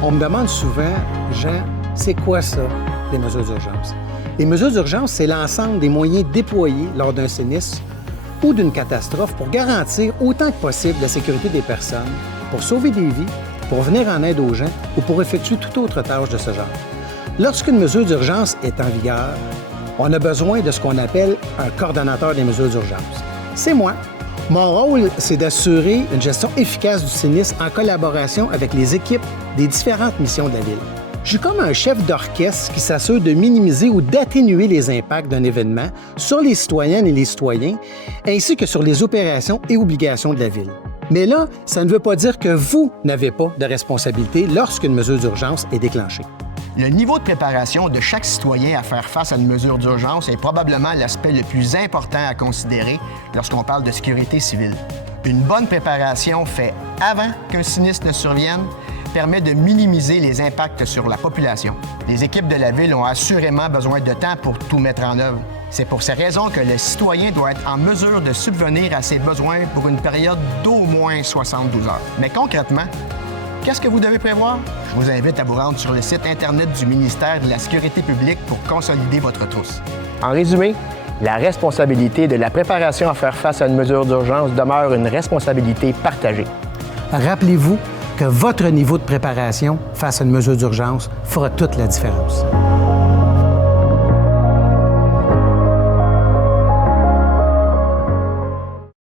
On me demande souvent, Jean, c'est quoi ça, les mesures d'urgence? Les mesures d'urgence, c'est l'ensemble des moyens déployés lors d'un sinistre ou d'une catastrophe pour garantir autant que possible la sécurité des personnes, pour sauver des vies, pour venir en aide aux gens ou pour effectuer toute autre tâche de ce genre. Lorsqu'une mesure d'urgence est en vigueur, on a besoin de ce qu'on appelle un coordonnateur des mesures d'urgence. C'est moi. Mon rôle, c'est d'assurer une gestion efficace du sinistre en collaboration avec les équipes des différentes missions de la Ville. Je suis comme un chef d'orchestre qui s'assure de minimiser ou d'atténuer les impacts d'un événement sur les citoyennes et les citoyens, ainsi que sur les opérations et obligations de la Ville. Mais là, ça ne veut pas dire que vous n'avez pas de responsabilité lorsqu'une mesure d'urgence est déclenchée. Le niveau de préparation de chaque citoyen à faire face à une mesure d'urgence est probablement l'aspect le plus important à considérer lorsqu'on parle de sécurité civile. Une bonne préparation faite avant qu'un sinistre ne survienne permet de minimiser les impacts sur la population. Les équipes de la Ville ont assurément besoin de temps pour tout mettre en œuvre. C'est pour ces raisons que le citoyen doit être en mesure de subvenir à ses besoins pour une période d'au moins 72 heures. Mais concrètement, qu'est-ce que vous devez prévoir? Je vous invite à vous rendre sur le site Internet du ministère de la Sécurité publique pour consolider votre trousse. En résumé, la responsabilité de la préparation à faire face à une mesure d'urgence demeure une responsabilité partagée. Rappelez-vous que votre niveau de préparation face à une mesure d'urgence fera toute la différence.